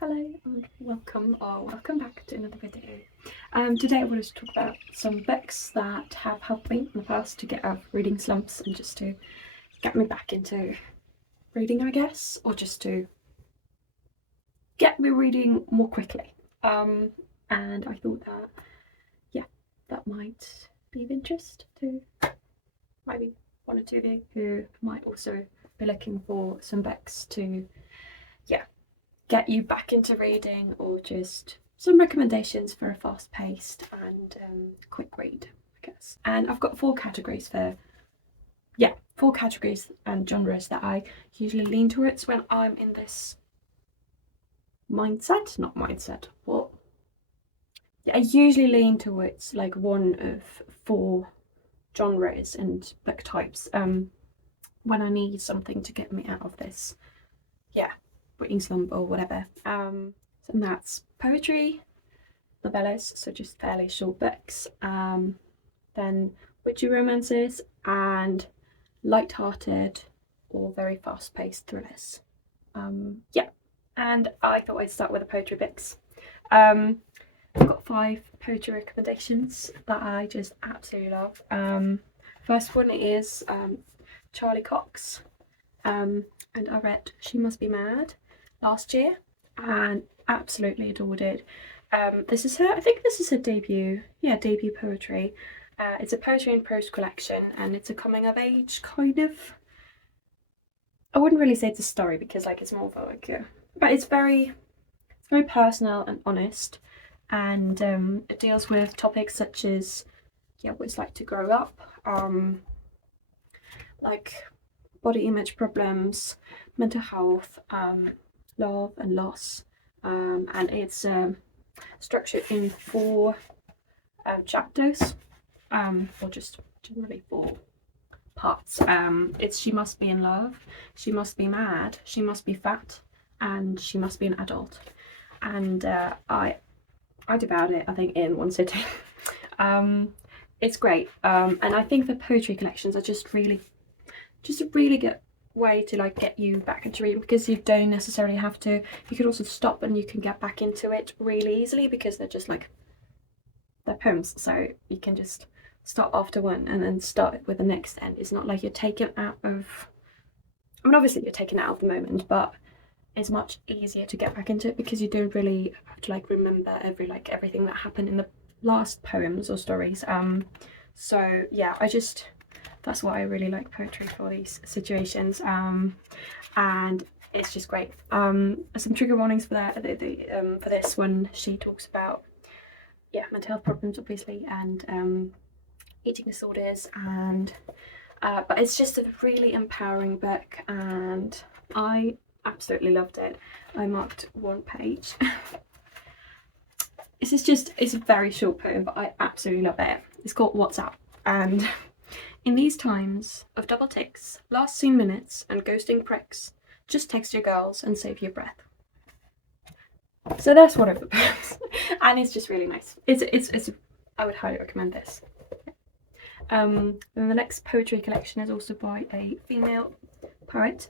Hello and welcome back to another video. Today I wanted to talk about some books that have helped me in the past to get out of reading slumps and just to get me back into reading, I guess, or just to get me reading more quickly. And I thought that, yeah, that might be of interest to maybe one or two of you who might also be looking for some books to, get you back into reading, or just some recommendations for a fast-paced and quick read, I guess. And I've got four categories and genres that I usually lean towards when I'm in this I usually lean towards like one of four genres and book types when I need something to get me out of this reading slump or whatever. And that's poetry, novellas, so just fairly short books, then witchy romances, and light-hearted or very fast-paced thrillers. And I thought I'd start with the poetry books. I've got 5 poetry recommendations that I just absolutely love. First one is Charlie Cox, and I read She Must Be Mad last year and absolutely adored it. I think this is her debut poetry. It's a poetry and prose collection, and it's a coming of age kind of. I wouldn't really say it's a story because it's more of but it's very personal and honest, and it deals with topics such as what it's like to grow up, like body image problems, mental health, love and loss, and it's structured in 4 chapters, or just generally 4 parts. It's She Must Be in Love, She Must Be Mad, She Must Be Fat, and She Must Be an Adult. And I devoured it, I think, in one sitting. It's great, and I think the poetry collections are just a really good way to get you back into reading, because you don't necessarily have to. You could also stop and you can get back into it really easily, because they're just they're poems, so you can just stop after one and then start with the next end. It's not like you're taken out of, obviously you're taken out of the moment, but it's much easier to get back into it because you don't really have to remember everything that happened in the last poems or stories. So yeah, that's why I really like poetry for these situations, and it's just great. Some trigger warnings for that. For this one, she talks about mental health problems, obviously, and eating disorders, and but it's just a really empowering book, and I absolutely loved it. I marked 1 page. It's a very short poem, but I absolutely love it. It's called What's Up, and in these times of double ticks, last seen minutes, and ghosting pricks, just text your girls and save your breath. So that's one of the poems, and it's just really nice. I would highly recommend this. Then the next poetry collection is also by a female poet.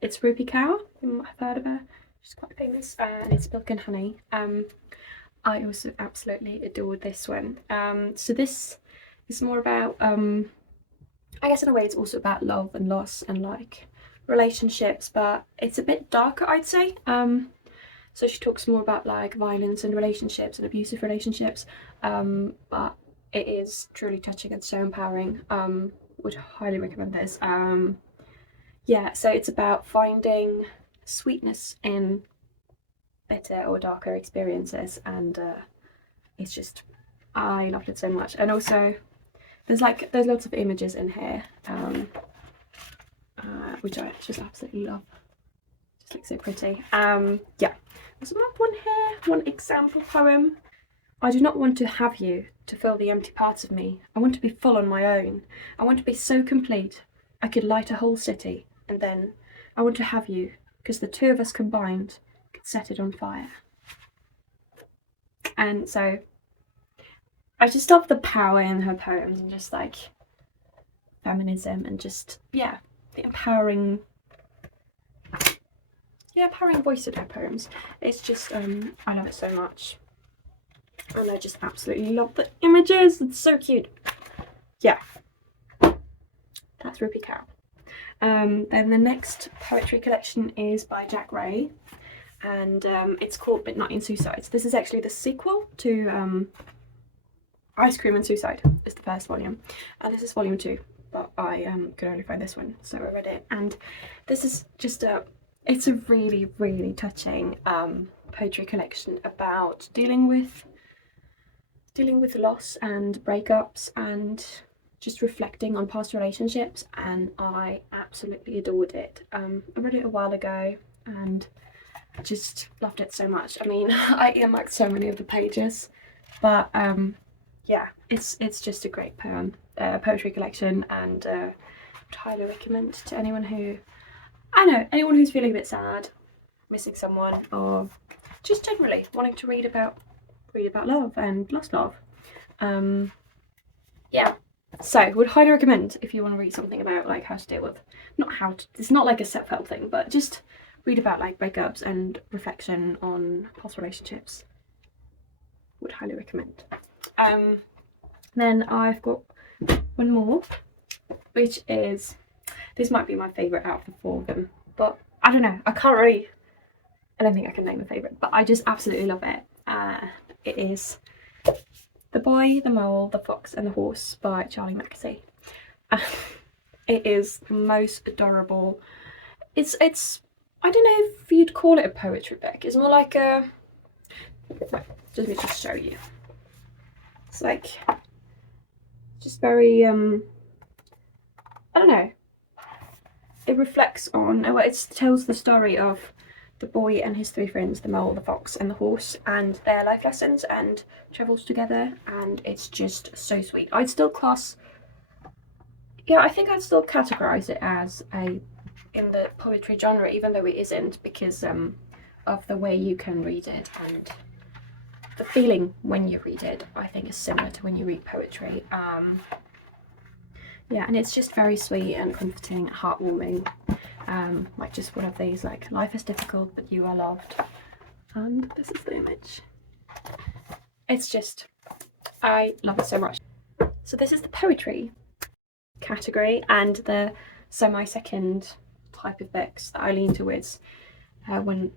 It's Rupi Kaur. You might have heard of her. She's quite famous, and it's Milk and Honey. I also absolutely adored this one. So this is more about, I guess in a way it's also about love and loss and relationships, but it's a bit darker, I'd say. So she talks more about violence in relationships and abusive relationships, but it is truly touching and so empowering. Would highly recommend this. So it's about finding sweetness in better or darker experiences, and it's just, I loved it so much. And also there's lots of images in here, which I just absolutely love. Just looks so pretty. There's one here, one example poem. I do not want to have you to fill the empty parts of me. I want to be full on my own. I want to be so complete I could light a whole city, and then I want to have you, because the two of us combined could set it on fire. And so I just love the power in her poems, and just feminism, and just the empowering yeah, powering voice to her poems. It's just I love it so much, and I just absolutely love the images. It's so cute. Yeah, that's Ruby Carol. Then the next poetry collection is by Jack Ray, and it's called Midnight in Suicides. This is actually the sequel to Ice Cream and Suicide. It's the first volume, and this is volume 2. But I could only find this one, so I read it. And this is just it's a really, really touching poetry collection about dealing with loss and breakups and just reflecting on past relationships, and I absolutely adored it. I read it a while ago and just loved it so much. I mean, I earmarked so many of the pages, but yeah, it's just a great poetry collection, and would highly recommend to anyone who, I don't know, anyone who's feeling a bit sad, missing someone, or just generally wanting to read about love and lost love. Yeah, so would highly recommend if you want to read something about like how to deal with, it's not like a self-help thing, but just read about like breakups and reflection on past relationships. Would highly recommend. Then I've got one more, which is, this might be my favourite out of the 4 of them, but I don't know, I don't think I can name a favourite, but I just absolutely love it. It is The Boy, the Mole, the Fox and the Horse by Charlie Mackesy. It is the most adorable. It's I don't know if you'd call it a poetry book. It's more like a, let me just show you. It's like just very I don't know. It reflects on, well, it tells the story of the boy and his 3 friends, the mole, the fox and the horse, and their life lessons and travels together, and it's just so sweet. I think I'd still categorize it as in the poetry genre, even though it isn't, because of the way you can read it and the feeling when you read it. I think is similar to when you read poetry. Yeah, and it's just very sweet and comforting, heartwarming. Like just one of these, like, life is difficult but you are loved. And this is the image. It's just, I love it so much. So this is the poetry category, and my second type of books that I lean towards when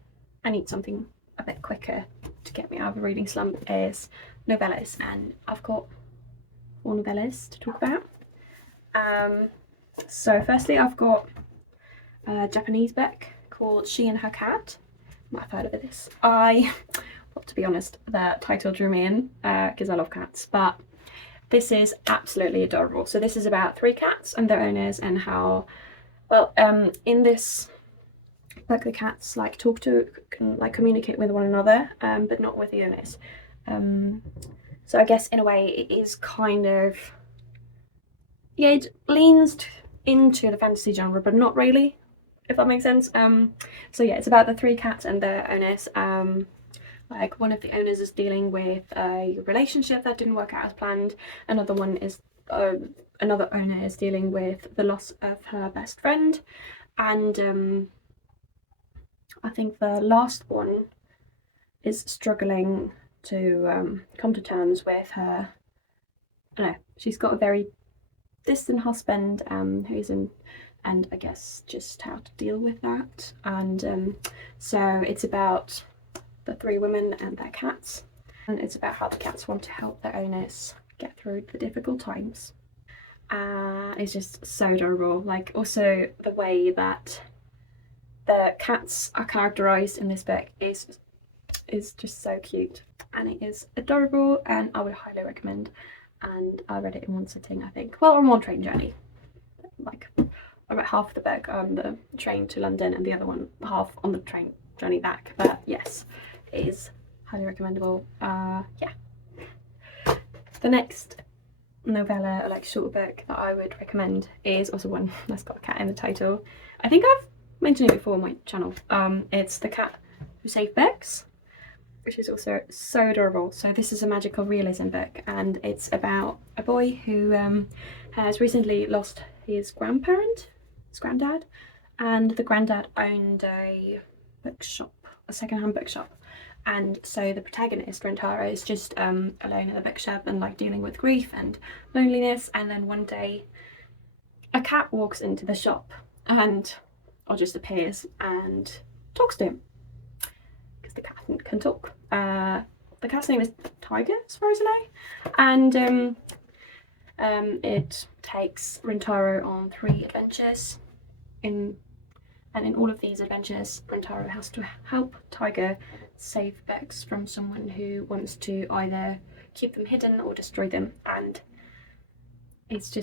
I need something a bit quicker to get me out of a reading slump is novellas, and I've got 4 novellas to talk about. So firstly I've got a Japanese book called She and Her Cat. You might have heard of this. Well, to be honest, the title drew me in because I love cats, but this is absolutely adorable. So this is about 3 cats and their owners, and how, well, in this book the cats like can like communicate with one another, but not with the owners. So I guess in a way it is kind of, yeah, it leans into the fantasy genre, but not really, if that makes sense. So yeah, it's about the 3 cats and their owners. Like, one of the owners is dealing with a relationship that didn't work out as planned. Another owner is dealing with the loss of her best friend, and I think the last one is struggling to come to terms with her. I don't know, she's got a very distant husband who's in, and I guess just how to deal with that. And so it's about the 3 women and their cats, and it's about how the cats want to help their owners get through the difficult times. It's just so adorable. Like, also the way that the cats are characterized in this book is just so cute, and it is adorable, and I would highly recommend. And I read it in one sitting, I think. Well, on one train journey. Like, I read half the book on the train to London and the other one half on the train journey back. But yes, it is highly recommendable. Yeah. The next novella, or like short book, that I would recommend is also one that's got a cat in the title. I think I've mentioned it before on my channel. It's The Cat Who Saved Bex, which is also so adorable. So this is a magical realism book, and it's about a boy who has recently lost his granddad, and the granddad owned a bookshop, a secondhand bookshop. And so the protagonist, Rentaro, is just alone in the bookshop and like dealing with grief and loneliness. And then one day a cat walks into the shop or just appears and talks to him, because the cat can talk. The cat's name is Tiger, as far as I know. And it takes Rentaro on 3 adventures. And in all of these adventures, Rentaro has to help Tiger save books from someone who wants to either keep them hidden or destroy them. And it's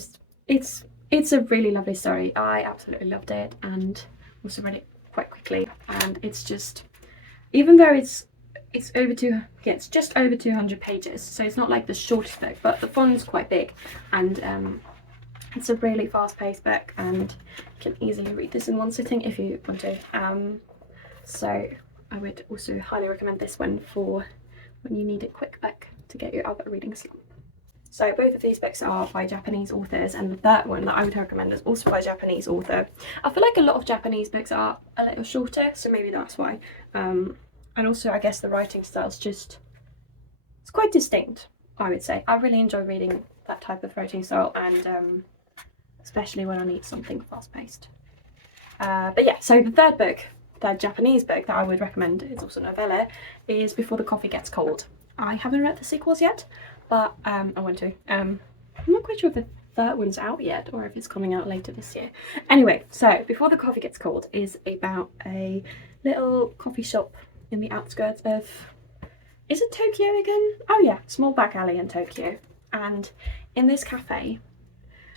a really lovely story. I absolutely loved it, and also read it quite quickly. And it's just, even though it's just over 200 pages, so it's not like the shortest book, but the font's quite big, and it's a really fast-paced book, and you can easily read this in one sitting if you want to. So I would also highly recommend this one for when you need a quick book to get you out of a reading slump. So both of these books are by Japanese authors, and the third one that I would recommend is also by a Japanese author. I feel like a lot of Japanese books are a little shorter, so maybe that's why. And also, I guess the writing style's it's quite distinct, I would say. I really enjoy reading that type of writing style, and especially when I need something fast-paced. But yeah, so the third Japanese book that I would recommend, is also a novella, is Before the Coffee Gets Cold. I haven't read the sequels yet, but I want to. I'm not quite sure if the third one's out yet or if it's coming out later this year. Anyway, so Before the Coffee Gets Cold is about a little coffee shop in the outskirts of, is it Tokyo again? Oh yeah, small back alley in Tokyo. And in this cafe,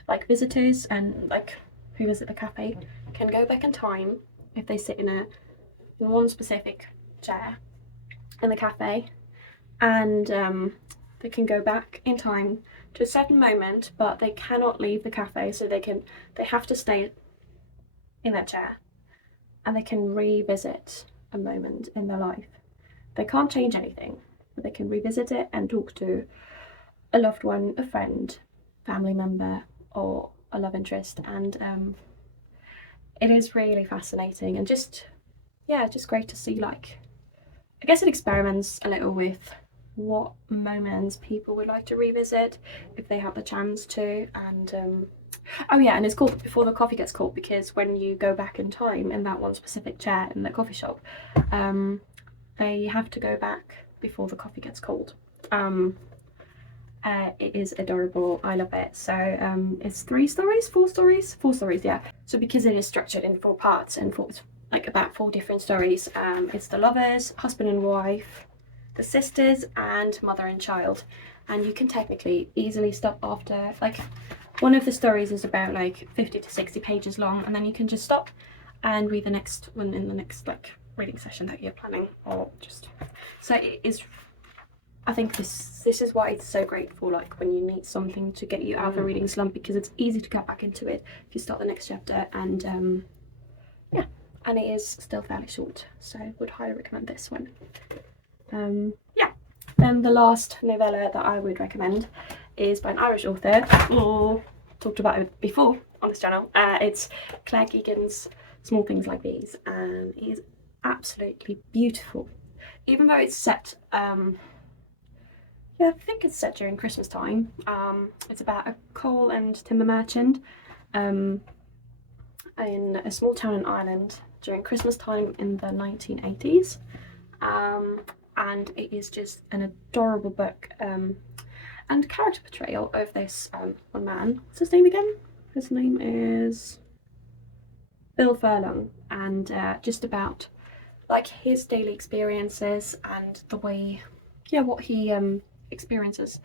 like visitors and like who visit the cafe can go back in time if they sit in one specific chair in the cafe, and they can go back in time to a certain moment, but they cannot leave the cafe, so they have to stay in their chair, and they can revisit a moment in their life. They can't change anything, but they can revisit it and talk to a loved one, a friend, family member, or a love interest. And it is really fascinating, and just great to see. Like, I guess it experiments a little with what moments people would like to revisit if they have the chance to. And oh yeah, and it's called Before the Coffee Gets Cold because when you go back in time in that one specific chair in the coffee shop, they have to go back before the coffee gets cold. It is adorable. I love it. So it's 4 stories, yeah. So because it is structured in 4 parts and about 4 different stories, it's the lovers, husband and wife, the sisters, and mother and child. And you can technically easily stop after, like, one of the stories is about like 50 to 60 pages long, and then you can just stop and read the next one in the next like reading session that you're planning, or just, so it is, I think this is why it's so great for like when you need something to get you out of a reading slump, because it's easy to get back into it if you start the next chapter. And yeah, and it is still fairly short, so I would highly recommend this one. Yeah, then the last novella that I would recommend is by an Irish author, or talked about it before on this channel. It's Claire Keegan's Small Things Like These, and it is absolutely beautiful, even though it's set I think it's set during Christmas time. It's about a coal and timber merchant in a small town in Ireland during Christmas time in the 1980s. And it is just an adorable book, and character portrayal of this one man. What's his name again? His name is Bill Furlong, and just about like his daily experiences and the way, what he experiences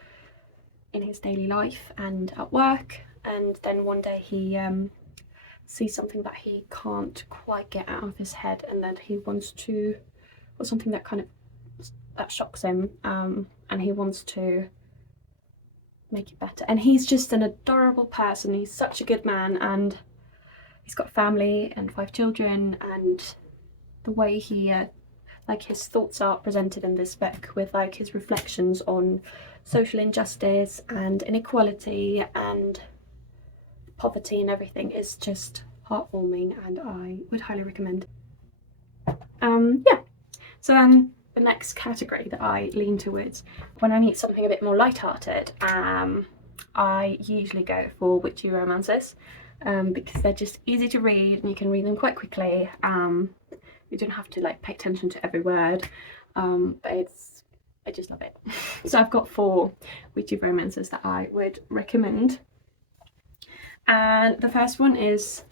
in his daily life and at work. And then one day he sees something that he can't quite get out of his head, and then he wants to, or something that that shocks him, and he wants to make it better. And he's just an adorable person. He's such a good man, and he's got family and 5 children, and the way he like his thoughts are presented in this book, with like his reflections on social injustice and inequality and poverty and everything, is just heartwarming, and I would highly recommend. Yeah, so then the next category that I lean towards when I need something a bit more light-hearted, I usually go for witchy romances, because they're just easy to read and you can read them quite quickly. You don't have to like pay attention to every word, but I just love it. So I've got 4 witchy romances that I would recommend, and the first one is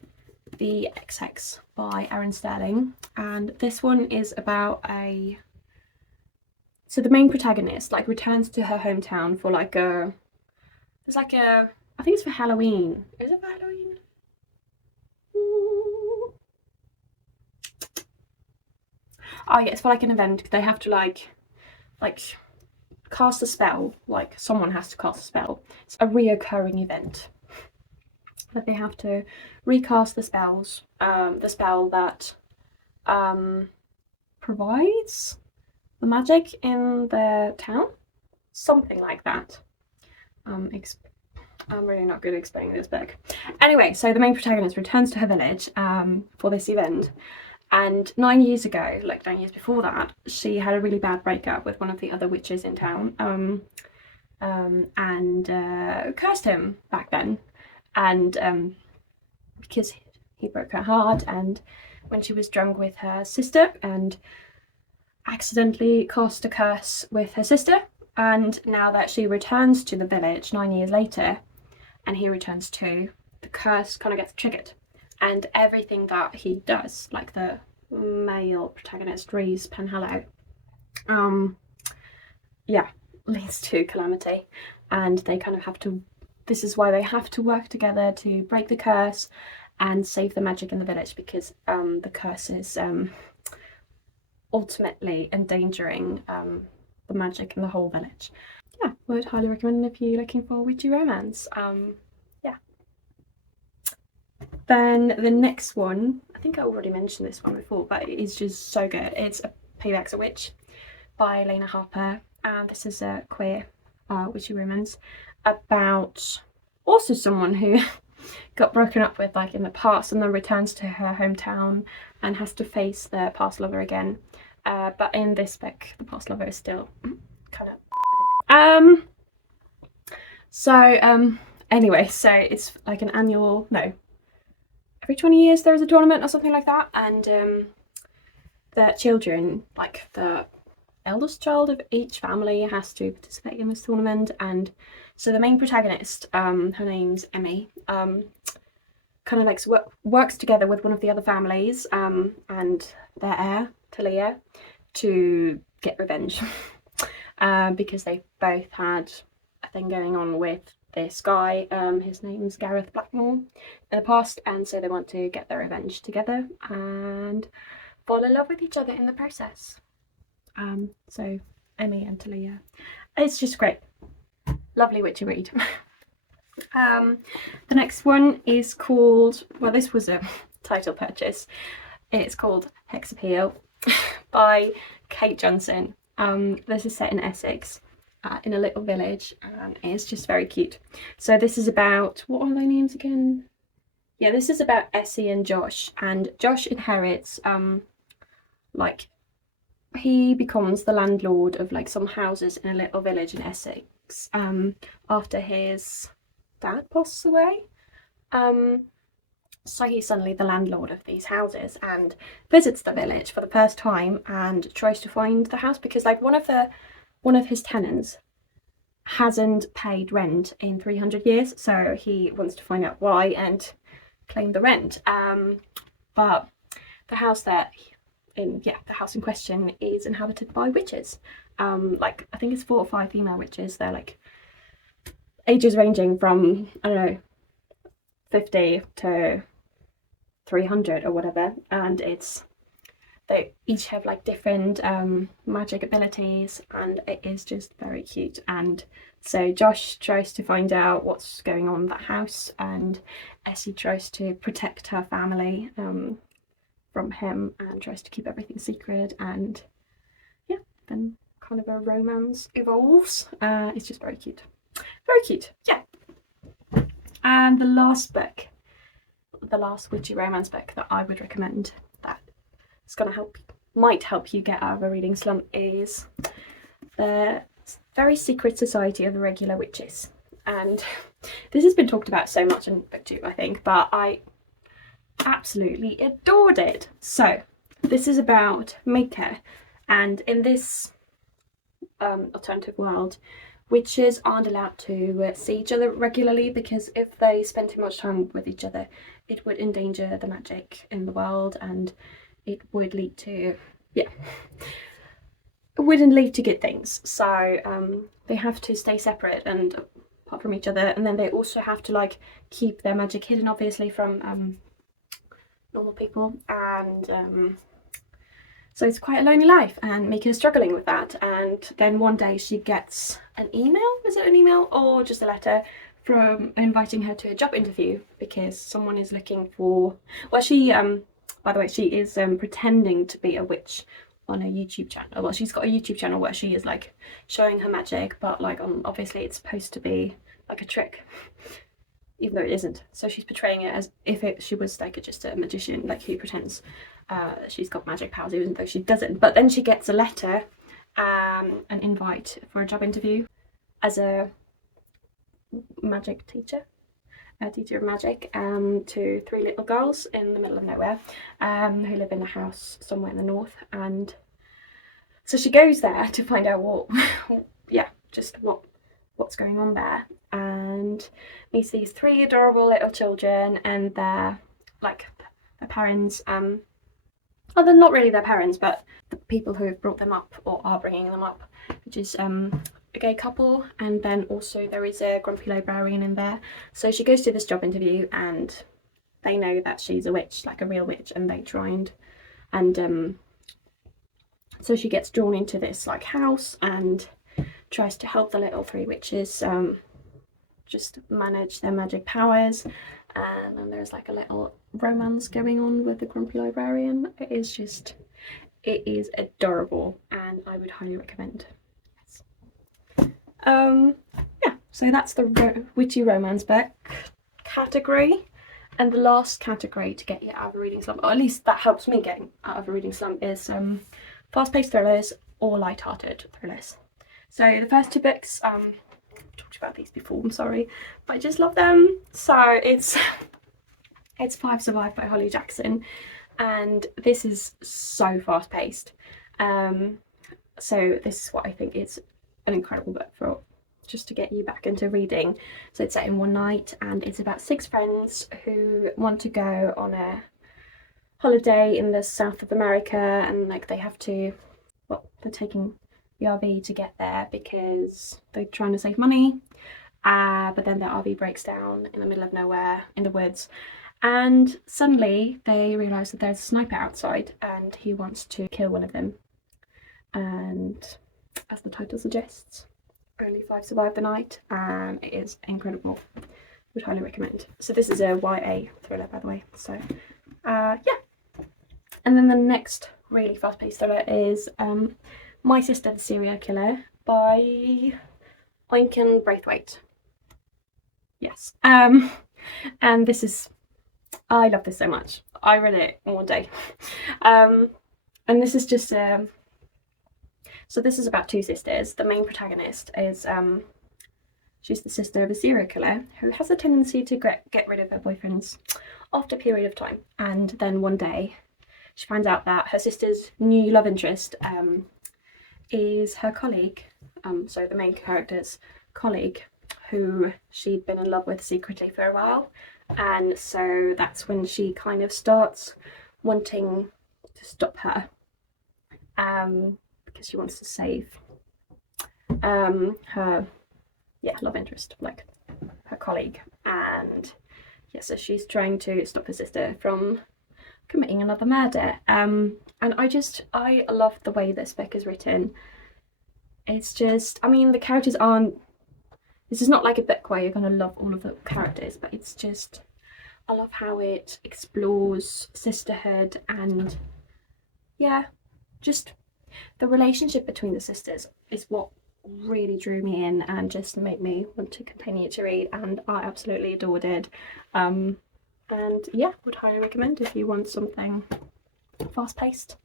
The XX by Erin Sterling, and this one is about so the main protagonist like returns to her hometown for like I think it's for Halloween. Is it for Halloween? Oh yeah, it's for like an event. They have to like cast a spell. Like someone has to cast a spell. It's a reoccurring event that they have to recast the spells. The spell that provides the magic in their town, something like that. I'm really not good at explaining this book. Anyway, so the main protagonist returns to her village for this event, and 9 years ago, like 9 years before that, she had a really bad breakup with one of the other witches in town, and cursed him back then, and because he broke her heart, and when she was drunk with her sister and accidentally cast a curse with her sister, and now that she returns to the village 9 years later and he returns too, the curse kind of gets triggered, and everything that he does, like the male protagonist Reese Penhallow, leads to calamity, and they kind of have to, this is why they have to work together to break the curse and save the magic in the village, because the curse is ultimately endangering the magic in the whole village. Yeah, would highly recommend if you're looking for a witchy romance. Yeah. Then the next one, I think I already mentioned this one before, but it is just so good. It's Payback's a Witch by Lena Harper, and this is a queer witchy romance about also someone who got broken up with like in the past and then returns to her hometown and has to face their past lover again. But in this book, the past lover is still kind of anyway, so it's like an annual, no, every 20 years there is a tournament or something like that, and the children, like the eldest child of each family, has to participate in this tournament. And so the main protagonist, her name's Emmy, kind of like works together with one of the other families and their heir, Talia, to get revenge because they both had a thing going on with this guy, his name's Gareth Blackmore, in the past, and so they want to get their revenge together and fall in love with each other in the process. So Emmy and Talia, it's just great, lovely witchy read. The next one is called, well, this was a title purchase, it's called Hex Appeal by Kate Johnson. This is set in Essex, in a little village, and it's just very cute. So this is about, what are their names again? Yeah, this is about Essie and Josh, and Josh inherits, like, he becomes the landlord of like some houses in a little village in Essex after his dad passes away. So he's suddenly the landlord of these houses and visits the village for the first time and tries to find the house, because like one of his tenants hasn't paid rent in 300 years, so he wants to find out why and claim the rent. But the house the house in question is inhabited by witches. Like I think it's 4 or 5 female witches. They're like ages ranging from, I don't know, 50 to 300 or whatever, and they each have like different magic abilities, and it is just very cute. And so Josh tries to find out what's going on in that house, and Essie tries to protect her family from him and tries to keep everything secret, and yeah, then kind of a romance evolves. It's just very cute, yeah. And the last witchy romance book that I would recommend, that is going to help might help you get out of a reading slump is the very secret society of irregular witches. And this has been talked about so much in booktube, I think, but I absolutely adored it. So this is about Mika, and in this alternative world, witches aren't allowed to see each other regularly, because if they spend too much time with each other, it would endanger the magic in the world, and it would lead to, yeah, it wouldn't lead to good things. So they have to stay separate and apart from each other, and then they also have to like keep their magic hidden, obviously, from normal people, and so it's quite a lonely life, and Mika's struggling with that. And then one day she gets an email, is it an email or just a letter, from inviting her to a job interview because someone is looking for, well, she by the way, she is pretending to be a witch on a YouTube channel. Well, she's got a YouTube channel where she is like showing her magic, but like obviously it's supposed to be like a trick, even though it isn't. So she's portraying it as if she was like just a magician, like who pretends she's got magic powers even though she doesn't. But then she gets a letter, an invite for a job interview as a magic teacher, a teacher of magic, to 3 little girls in the middle of nowhere, who live in a house somewhere in the north. And so she goes there to find out what yeah, just what's going on there, and meets these 3 adorable little children and their parents. Well, they're not really their parents, but the people who have brought them up or are bringing them up, which is a gay couple. And then also there is a grumpy librarian in there. So she goes to this job interview, and they know that she's a witch, like a real witch, and they try and so she gets drawn into this like house and tries to help the little 3 witches just manage their magic powers. And then there's like a little romance going on with the grumpy librarian. It is adorable, and I would highly recommend. Yes. Yeah, so that's the witchy romance book category. And the last category to get you out of a reading slump, or at least that helps me getting out of a reading slump, is fast-paced thrillers or light-hearted thrillers. So the first 2 books, I've talked about these before, I'm sorry, but I just love them. So it's 5 Survive by Holly Jackson, and this is so fast-paced. So this is what I think is an incredible book for just to get you back into reading. So it's set in one night, and it's about 6 friends who want to go on a holiday in the south of America, and like they have to, well, they're taking the RV to get there because they're trying to save money, but then their RV breaks down in the middle of nowhere in the woods, and suddenly they realise that there's a sniper outside and he wants to kill one of them. And as the title suggests, only 5 survive the night, and it is incredible. Would highly recommend. So this is a YA thriller, by the way. So yeah. And then the next really fast-paced thriller is My Sister the Serial Killer by Oinken Braithwaite. Yes. And this is, I love this so much. I read it in one day. And this is just so this is about 2 sisters. The main protagonist is she's the sister of a serial killer who has a tendency to get rid of her boyfriends after a period of time. And then one day she finds out that her sister's new love interest is her colleague, so the main character's colleague, who she'd been in love with secretly for a while. And so that's when she kind of starts wanting to stop her, because she wants to save her love interest, like her colleague. And yeah, so she's trying to stop her sister from committing another murder. And I love the way this book is written. It's just, I mean, the characters aren't, this is not like a book where you're going to love all of the characters, but it's just, I love how it explores sisterhood, and yeah, just the relationship between the sisters is what really drew me in and just made me want to continue to read, and I absolutely adored it. And yeah, would highly recommend if you want something fast-paced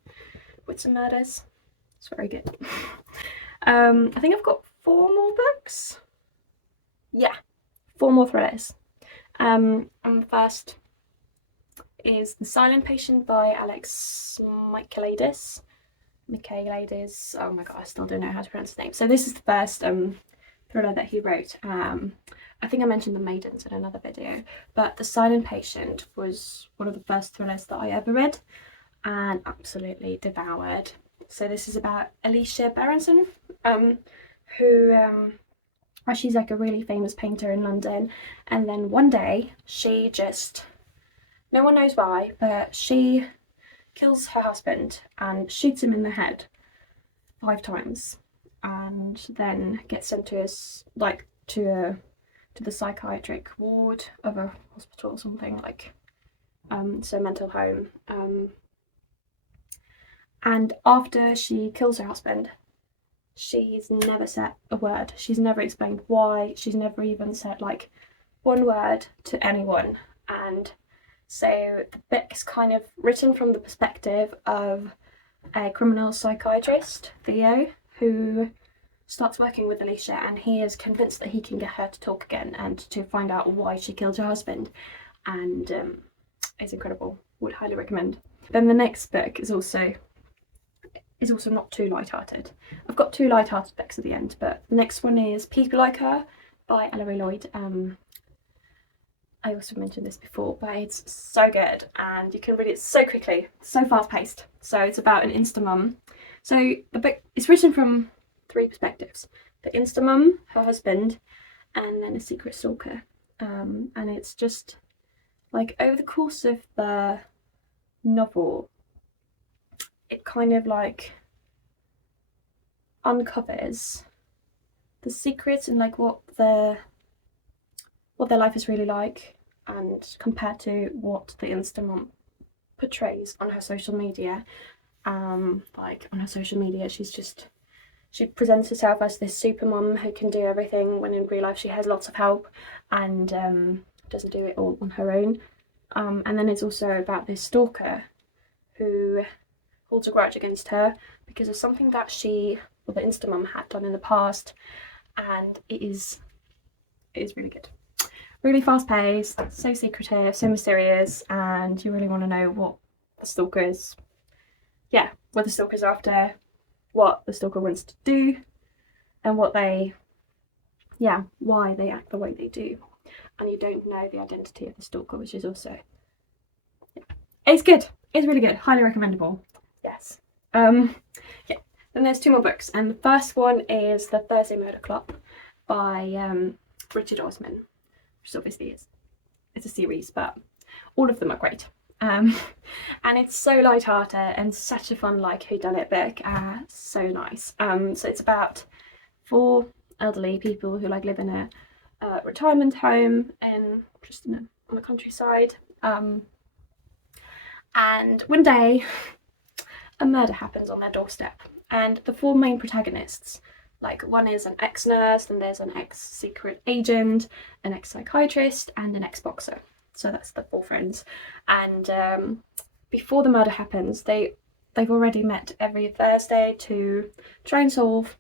with some murders. It's very good. I think I've got 4 more books. Yeah, 4 more thrillers. And the first is The Silent Patient by Alex Michaelides. Oh my god, I still don't know how to pronounce his name. So this is the first thriller that he wrote. I think I mentioned The Maidens in another video, but The Silent Patient was one of the first thrillers that I ever read and absolutely devoured. So this is about Alicia Berenson, who she's like a really famous painter in London, and then one day she just, no one knows why, but she kills her husband and shoots him in the head 5 times, and then gets sent to the psychiatric ward of a hospital or something, like so mental home. And after she kills her husband, she's never said a word. She's never explained why. She's never even said like one word to anyone. And so the book is kind of written from the perspective of a criminal psychiatrist, Theo, who starts working with Alicia, and he is convinced that he can get her to talk again and to find out why she killed her husband. And it's incredible. Would highly recommend. Then the next book is also not too light-hearted. I've got 2 light-hearted books at the end, but the next one is People Like Her by Ellery Lloyd. I also mentioned this before, but it's so good and you can read it so quickly, so fast-paced. So it's about an Insta-mum. So the book is written from 3 perspectives: the Insta-mum, her husband, and then a secret stalker. And it's just like over the course of the novel, it kind of like uncovers the secrets and like what their life is really like, and compared to what the Insta-mum portrays on her social media. Like on her social media, she presents herself as this super mum who can do everything, when in real life she has lots of help and doesn't do it all on her own. And then it's also about this stalker who holds a grudge against her because of something that the Insta-mum had done in the past, and it is really good. Really fast-paced, so secretive, so mysterious, and you really want to know what the stalker's after, what the stalker wants to do, and why they act the way they do. And you don't know the identity of the stalker, which is also, it's good. It's really good. Highly recommendable. Yes. Then there's 2 more books, and the first one is The Thursday Murder Club by Richard Osman, which obviously it's a series, but all of them are great. And it's so light-hearted and such a fun like whodunit book. So nice. So it's about 4 elderly people who like live in a retirement home on the countryside. And one day a murder happens on their doorstep, and the 4 main protagonists, like one is an ex-nurse, then there's an ex-secret agent, an ex-psychiatrist, and an ex-boxer. So that's the 4 friends. And before the murder happens, they've already met every Thursday to try and solve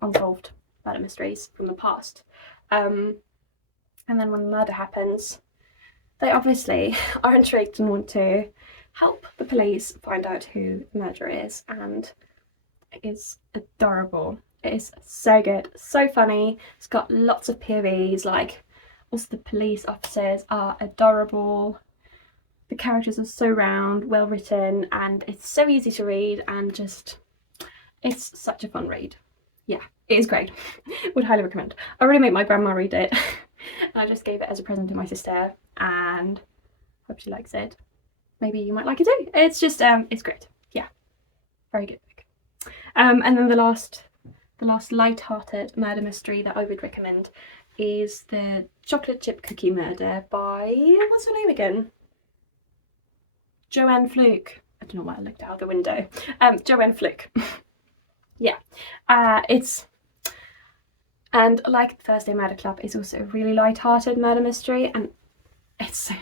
unsolved murder mysteries from the past. And then when the murder happens, they obviously are intrigued and want to help the police find out who the murderer is, and it is adorable. It is so good, so funny. It's got lots of POVs, like also the police officers are adorable. The characters are so round, well written, and it's so easy to read, and just, it's such a fun read. Yeah, it is great. Would highly recommend. I already made my grandma read it. I just gave it as a present to my sister, and hope she likes it. Maybe you might like it too. It's just it's great. Yeah, very good book. And then the last light-hearted murder mystery that I would recommend is The Chocolate Chip Cookie Murder by, what's her name again? Joanne Fluke. I don't know why I looked out the window. Joanne Fluke. Yeah, and like the Thursday Murder Club, it's also a really light-hearted murder mystery, and it's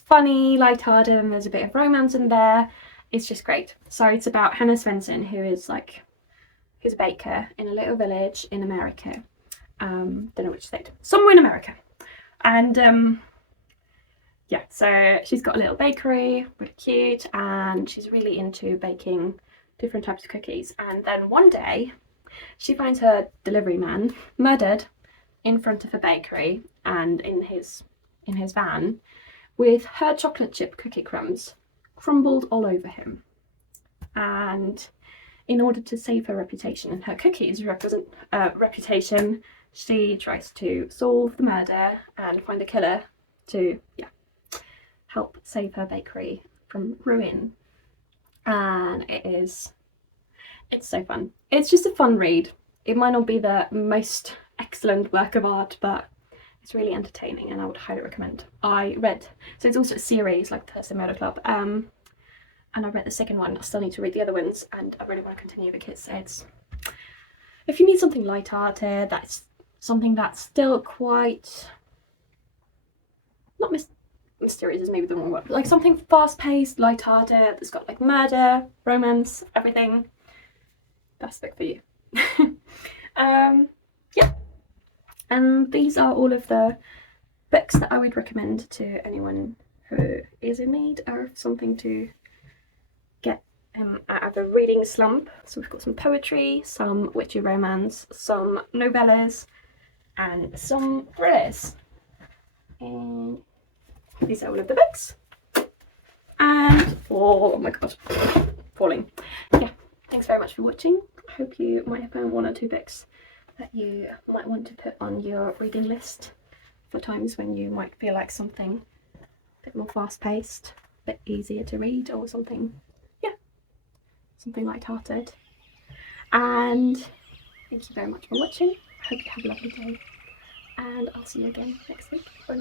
funny, light-hearted, and there's a bit of romance in there, it's just great. So it's about Hannah Svensson, who's a baker in a little village in America. Don't know which state, somewhere in America. And yeah, so she's got a little bakery, really cute, and she's really into baking different types of cookies. And then one day she finds her delivery man murdered in front of her bakery and in his van, with her chocolate chip cookie crumbs crumbled all over him. And in order to save her reputation and her cookies reputation, she tries to solve the murder and find a killer to help save her bakery from ruin. And it's so fun. It's just a fun read. It might not be the most excellent work of art, but it's really entertaining and I would highly recommend. So it's also a series like Thursday Murder Club, and I read the second one. I still need to read the other ones, and I really want to continue because if you need something light-hearted, that's something that's still quite, not mysterious is maybe the wrong word, but like something fast-paced, light-hearted, that's got like murder, romance, everything, that's the book for you. Yeah, and these are all of the books that I would recommend to anyone who is in need of something to get out of a reading slump. So we've got some poetry, some witchy romance, some novellas, and some thrillers. And these are all of the books. And oh my god, falling. Yeah, thanks very much for watching. I hope you might have found one or two books that you might want to put on your reading list for times when you might feel like something a bit more fast-paced, a bit easier to read, or something light-hearted. And thank you very much for watching. I hope you have a lovely day, and I'll see you again next week. Bye.